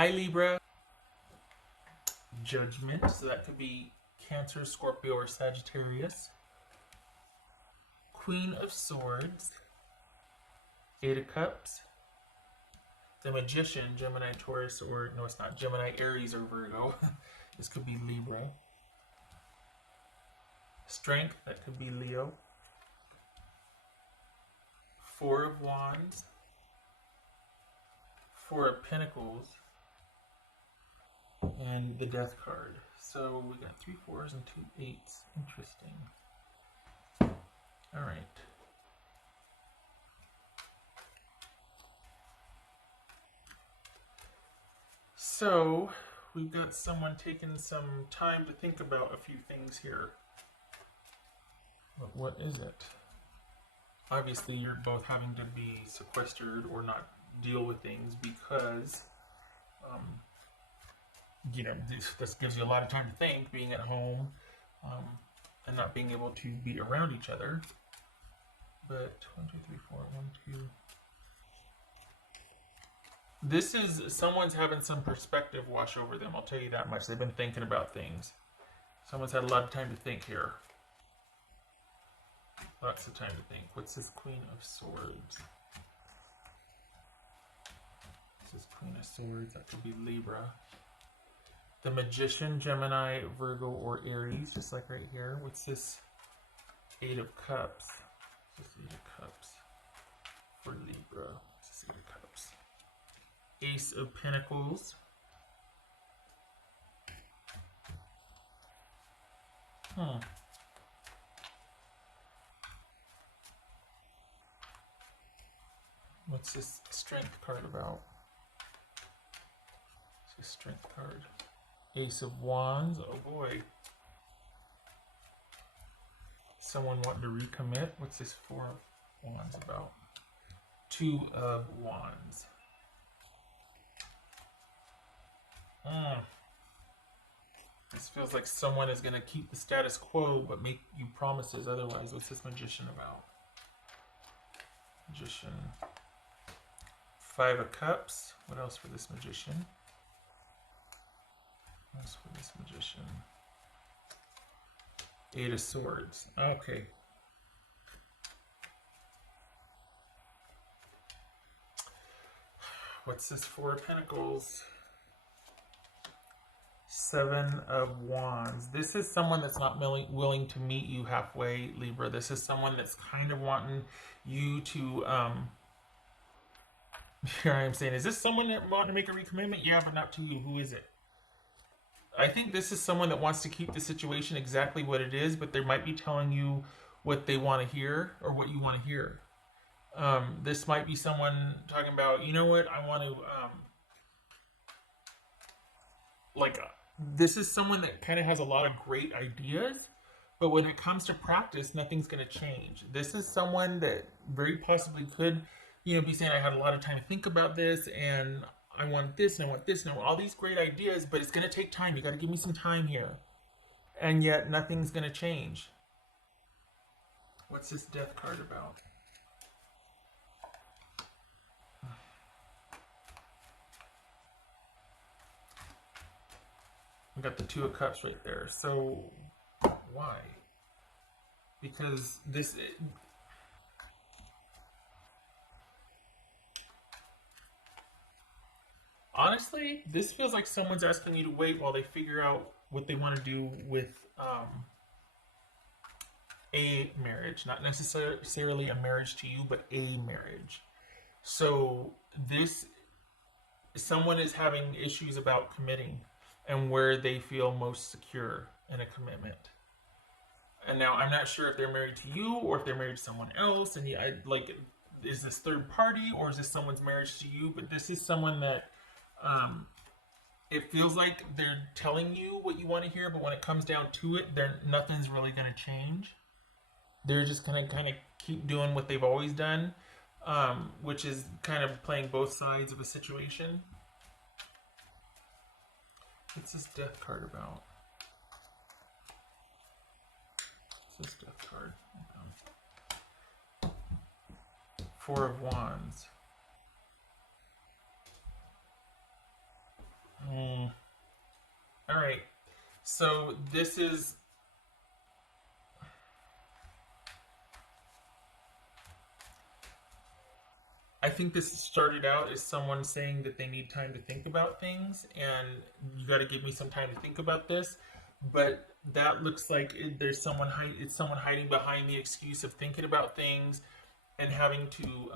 Hi Libra. Judgment, so that could be Cancer, Scorpio, or Sagittarius. Queen of Swords. Eight of Cups. The Magician, Gemini, Taurus, or no, it's not Gemini, Aries, or Virgo. This could be Libra. Strength, that could be Leo. Four of Wands. Four of Pentacles. And the Death card. So we got 3 4s and 2 8s. Interesting. All right. So we've got someone taking some time to think about a few things here. But what is it? Obviously, you're both having to be sequestered or not deal with things because, this gives you a lot of time to think, being at home and not being able to be around each other. But 1, 2, 3, 4, 1, 2. This is someone's having some perspective wash over them. I'll tell you that much. They've been thinking about things. Someone's had a lot of time to think here. Lots of time to think. What's this Queen of Swords? This is Queen of Swords. That could be Libra. The Magician, Gemini, Virgo, or Aries, just like right here. What's this Eight of Cups? This Eight of Cups for Libra. What's this Eight of Cups? Ace of Pentacles. What's this Strength card about? It's a Strength card. Ace of Wands. Oh boy. Someone wanting to recommit. What's this Four of Wands about? Two of Wands. This feels like someone is going to keep the status quo but make you promises otherwise. What's this Magician about? Magician. Five of Cups. What else for this Magician? What else for this Magician? Eight of Swords. Okay. What's this Four of Pentacles? Seven of Wands. This is someone that's not willing to meet you halfway, Libra. This is someone that's kind of wanting you to, here I am saying, is this someone that wants to make a recommitment? Yeah, but not to you. Who is it? I think this is someone that wants to keep the situation exactly what it is, but they might be telling you what they want to hear or what you want to hear. This might be someone talking about, you know what, I want to, this is someone that kind of has a lot of great ideas, but when it comes to practice, nothing's going to change. This is someone that very possibly could, be saying, I had a lot of time to think about this, and I want this, and I want this, and I want all these great ideas, but it's going to take time. You got to give me some time here. And yet, nothing's going to change. What's this Death card about? We got the Two of Cups right there. So, why? Because this... honestly, this feels like someone's asking you to wait while they figure out what they want to do with a marriage. Not necessarily a marriage to you, but a marriage. So, someone is having issues about committing and where they feel most secure in a commitment. And now I'm not sure if they're married to you or if they're married to someone else. And is this third party or is this someone's marriage to you? But this is someone that it feels like they're telling you what you want to hear, but when it comes down to it, nothing's really going to change. They're just going to kind of keep doing what they've always done, which is kind of playing both sides of a situation. What's this Death card about? What's this Death card? Four of Wands. So this is, I think this started out as someone saying that they need time to think about things, and you got to give me some time to think about this. But that looks like there's someone it's someone hiding behind the excuse of thinking about things and having to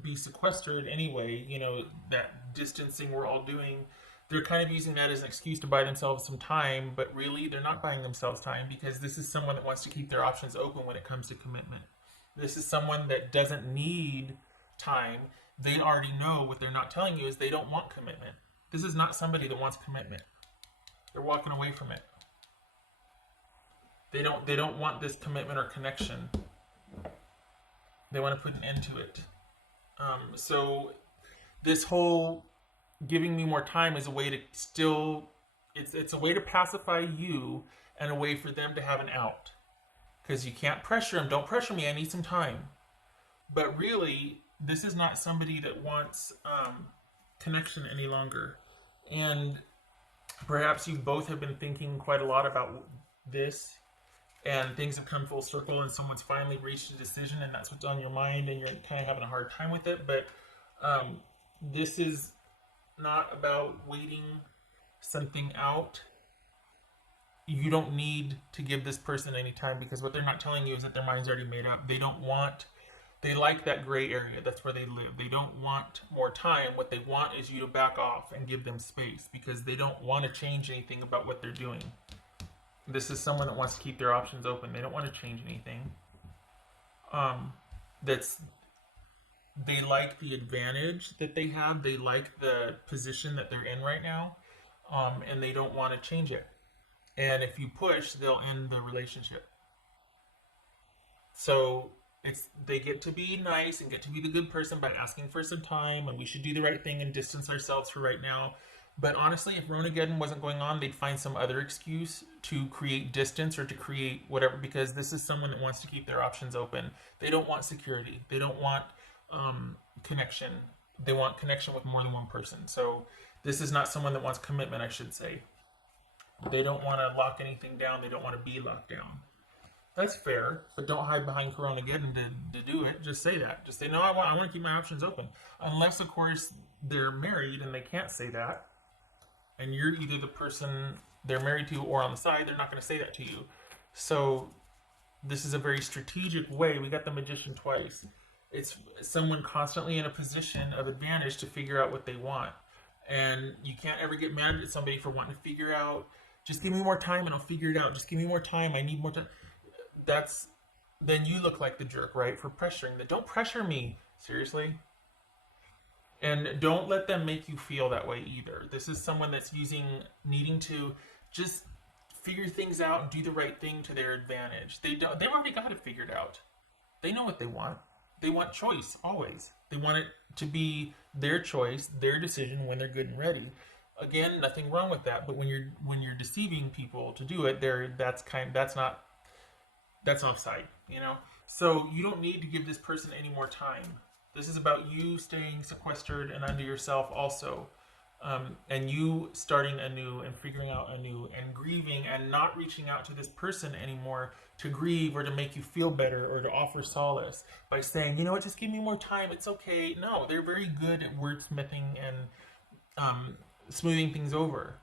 be sequestered anyway. You know, that distancing we're all doing. They're kind of using that as an excuse to buy themselves some time, but really they're not buying themselves time because this is someone that wants to keep their options open when it comes to commitment. This is someone that doesn't need time. They already know what they're not telling you is they don't want commitment. This is not somebody that wants commitment. They're walking away from it. They don't want this commitment or connection. They want to put an end to it. So this whole giving me more time is a way to still, it's a way to pacify you and a way for them to have an out, because you can't pressure them. Don't pressure me, I need some time. But really, this is not somebody that wants connection any longer. And perhaps you both have been thinking quite a lot about this, and things have come full circle, and someone's finally reached a decision, and that's what's on your mind, and you're kind of having a hard time with it. But this is not about waiting something out. You don't need to give this person any time, because what they're not telling you is that their mind's already made up. They like that gray area. That's where they live. They don't want more time. What they want is you to back off and give them space, because they don't want to change anything about what they're doing. This is someone that wants to keep their options open. They don't want to change anything. That's They like the advantage that they have. They like the position that they're in right now, and they don't want to change it. And if you push, they'll end the relationship. So they get to be nice and get to be the good person by asking for some time, and we should do the right thing and distance ourselves for right now. But honestly, if Ronageddon wasn't going on, they'd find some other excuse to create distance or to create whatever, because this is someone that wants to keep their options open. They don't want security. They don't want connection. They want connection with more than one person. So this is not someone that wants commitment, I should say. They don't want to lock anything down. They don't want to be locked down. That's fair, but don't hide behind Coronageddon to do it. Just say that. Just say, no, I want to keep my options open. Unless, of course, they're married and they can't say that. And you're either the person they're married to or on the side, they're not going to say that to you. So this is a very strategic way. We got the magician twice. It's someone constantly in a position of advantage to figure out what they want. And you can't ever get mad at somebody for wanting to figure out, just give me more time and I'll figure it out. Just give me more time. I need more time. That's, then you look like the jerk, right? For pressuring that. Don't pressure me. Seriously. And don't let them make you feel that way either. This is someone that's needing to just figure things out and do the right thing to their advantage. They've already got it figured out. They know what they want. They want choice always. They want it to be their choice, their decision when they're good and ready. Again, nothing wrong with that. But when you're deceiving people to do it, that's offside, you know? So you don't need to give this person any more time. This is about you staying sequestered and under yourself also. And you starting anew and figuring out anew and grieving and not reaching out to this person anymore to grieve or to make you feel better or to offer solace by saying, you know what, just give me more time. It's okay. No, they're very good at wordsmithing and smoothing things over.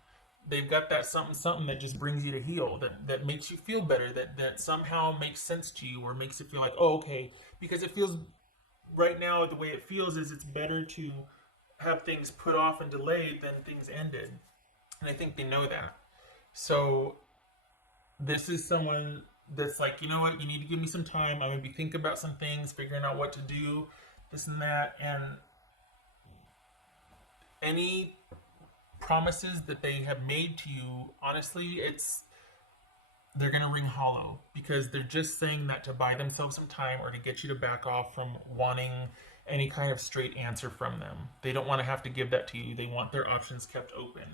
They've got that something that just brings you to heal, that makes you feel better, that somehow makes sense to you or makes it feel like, oh, okay, because it feels right now, the way it feels is it's better to have things put off and delayed than things ended. And I think they know that. So this is someone that's like, you know what, you need to give me some time. I'm going to be thinking about some things, figuring out what to do, this and that. And any promises that they have made to you, honestly, they're going to ring hollow, because they're just saying that to buy themselves some time or to get you to back off from wanting any kind of straight answer from them. They don't want to have to give that to you. They want their options kept open,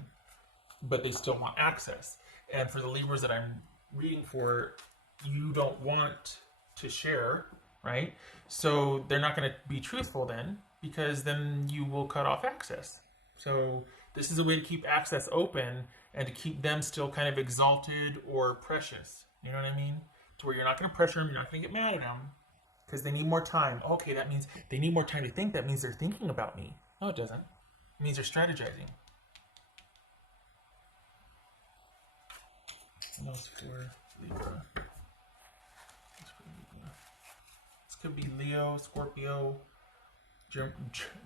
but they still want access. And for the Libras that I'm reading for, you don't want to share, right? So they're not going to be truthful then, because then you will cut off access. So this is a way to keep access open and to keep them still kind of exalted or precious. You know what I mean? To where you're not going to pressure them, you're not going to get mad at them because they need more time. Okay, that means they need more time to think. That means they're thinking about me. No, it doesn't. It means they're strategizing. And those for Libra. This could be Leo, Scorpio,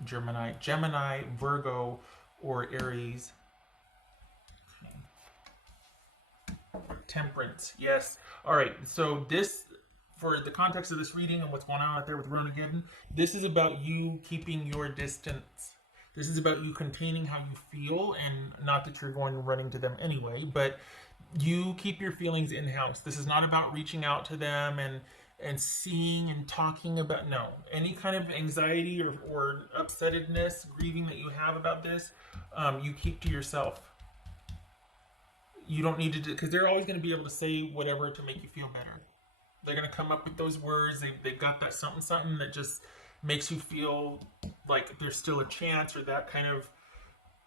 Gemini, Virgo, or Aries. Okay. Temperance. Yes. All right. So this, for the context of this reading and what's going on out there with Ronageddon, this is about you keeping your distance. This is about you containing how you feel, and not that you're going running to them anyway, but you keep your feelings in-house. This is not about reaching out to them and seeing and talking about, no. Any kind of anxiety or upsettedness, grieving that you have about this, you keep to yourself. You don't need to do, because they're always going to be able to say whatever to make you feel better. They're going to come up with those words. They've got that something that just makes you feel like there's still a chance, or that kind of,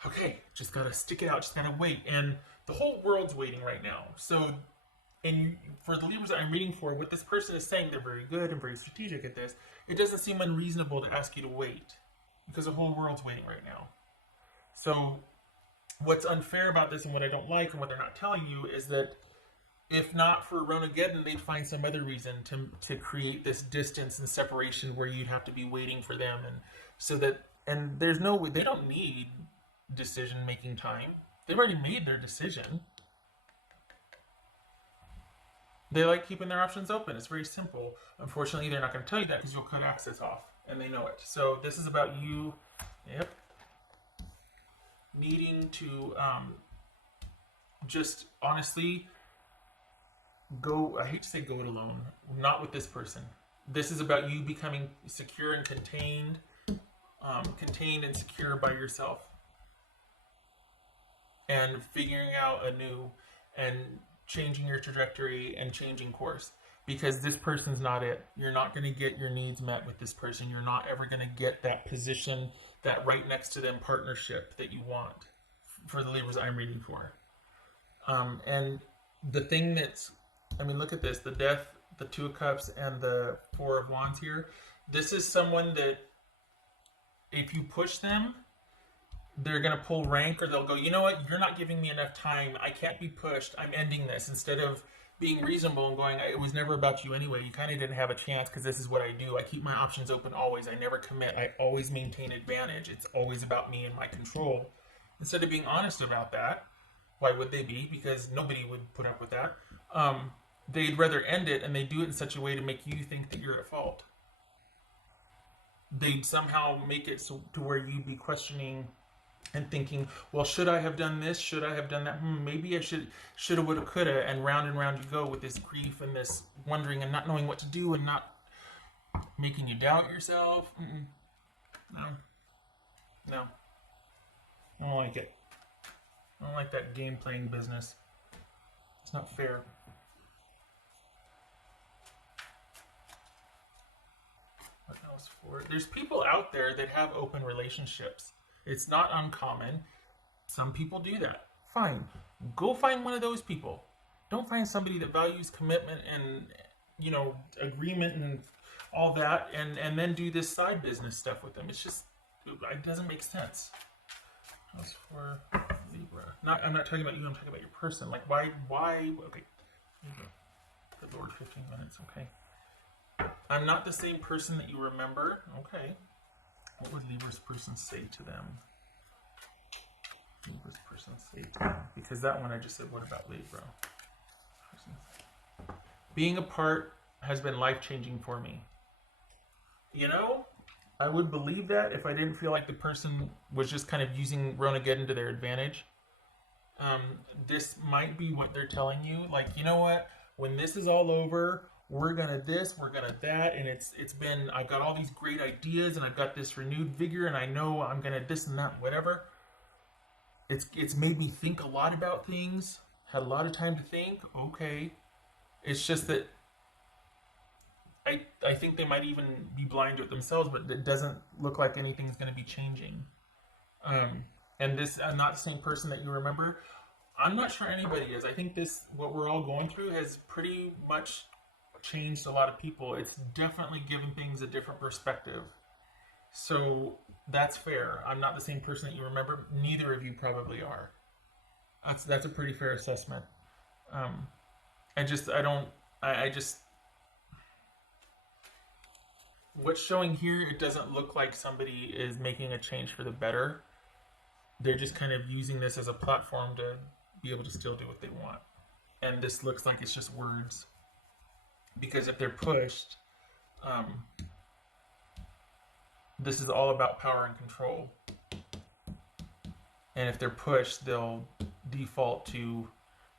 okay, just got to stick it out, just got to wait. And the whole world's waiting right now. So, and for the Libras that I'm reading for, what this person is saying, they're very good and very strategic at this. It doesn't seem unreasonable to ask you to wait, because the whole world's waiting right now. So what's unfair about this, and what I don't like, and what they're not telling you, is that if not for Ronageddon, they'd find some other reason to create this distance and separation where you'd have to be waiting for them. And so that, and there's no, they don't need decision-making time. They've already made their decision. They like keeping their options open. It's very simple. Unfortunately, they're not going to tell you that because you'll cut access off, and they know it. So this is about you, needing to just honestly go, I hate to say go it alone, not with this person. This is about you becoming secure and contained and secure by yourself, and figuring out anew and changing your trajectory and changing course, because this person's not it. You're not going to get your needs met with this person. You're not ever going to get that position, that right next to them partnership that you want for the Libras I'm reading for. And the thing that's, I mean, look at this, the Death, the Two of Cups, and the Four of Wands here. This is someone that if you push them, they're going to pull rank, or they'll go, you know what, you're not giving me enough time. I can't be pushed. I'm ending this. Instead of being reasonable and going, it was never about you anyway. You kind of didn't have a chance because this is what I do. I keep my options open always. I never commit. I always maintain advantage. It's always about me and my control. Instead of being honest about that, why would they be? Because nobody would put up with that. They'd rather end it, and they do it in such a way to make you think that you're at fault. They'd somehow make it so to where you'd be questioning and thinking, well, should I have done this? Should I have done that? Maybe I shoulda, woulda, coulda, and round you go with this grief and this wondering and not knowing what to do, and not making you doubt yourself. No. I don't like it. I don't like that game playing business. It's not fair. What else for it? There's people out there that have open relationships. It's not uncommon. Some people do that. Fine. Go find one of those people. Don't find somebody that values commitment and, agreement and all that, and then do this side business stuff with them. It's just, it doesn't make sense. As for Libra. I'm not talking about you, I'm talking about your person. Like, why, okay. Good Lord, 15 minutes, okay. I'm not the same person that you remember. Okay. What would Libra's person say to them? Libra's person say to them. Because that one I just said, what about Libra? Being apart has been life-changing for me. I would believe that if I didn't feel like the person was just kind of using Ronageddon to their advantage. This might be what they're telling you. Like, you know what? When this is all over, we're gonna this, we're gonna that, and it's been, I've got all these great ideas, and I've got this renewed vigor, and I know I'm gonna this and that, whatever. It's made me think a lot about things, had a lot of time to think. Okay. It's just that I think they might even be blind to it themselves, but it doesn't look like anything's gonna be changing. And this, not the same person that you remember. I'm not sure anybody is. I think this, what we're all going through, has pretty much changed a lot of people. It's definitely given things a different perspective. So that's fair. I'm not the same person that you remember. Neither of you probably are. That's a pretty fair assessment. Um, I don't. I just what's showing here. It doesn't look like somebody is making a change for the better. They're just kind of using this as a platform to be able to still do what they want. And this looks like it's just words. Because if they're pushed, um, this is all about power and control. And if they're pushed, they'll default to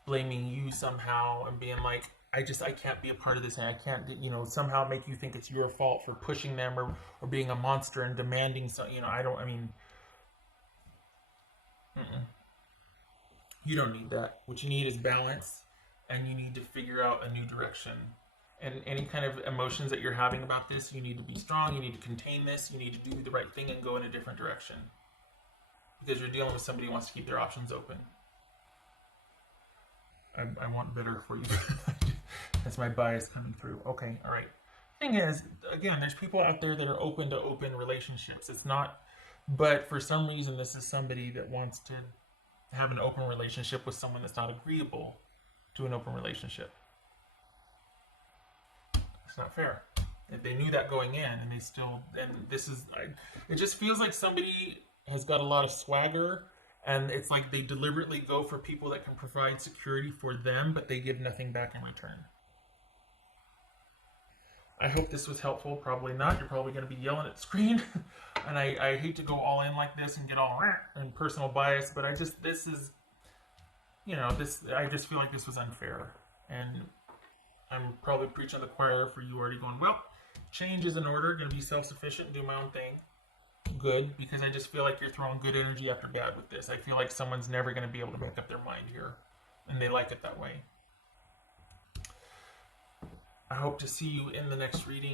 blaming you somehow and being like, I can't be a part of this, and I can't, somehow make you think it's your fault for pushing them, or being a monster and demanding. So, I mean, mm-mm. You don't need that. What you need is balance, and you need to figure out a new direction. And any kind of emotions that you're having about this, you need to be strong, you need to contain this, you need to do the right thing and go in a different direction. Because you're dealing with somebody who wants to keep their options open. I want better for you. That's my bias coming through. Okay, all right. Thing is, again, there's people out there that are open to open relationships. It's not, but for some reason, this is somebody that wants to have an open relationship with someone that's not agreeable to an open relationship. It's not fair. If they knew that going in, and they still, and this is, it just feels like somebody has got a lot of swagger, and it's like they deliberately go for people that can provide security for them, but they give nothing back in return. I hope this was helpful. Probably not. You're probably going to be yelling at the screen. And I hate to go all in like this and get all and personal bias, but this is, I just feel like this was unfair. And I'm probably preaching to the choir for you already going, well, change is in order, going to be self-sufficient, do my own thing. Good, because I just feel like you're throwing good energy after bad with this. I feel like someone's never going to be able to make up their mind here, and they like it that way. I hope to see you in the next reading.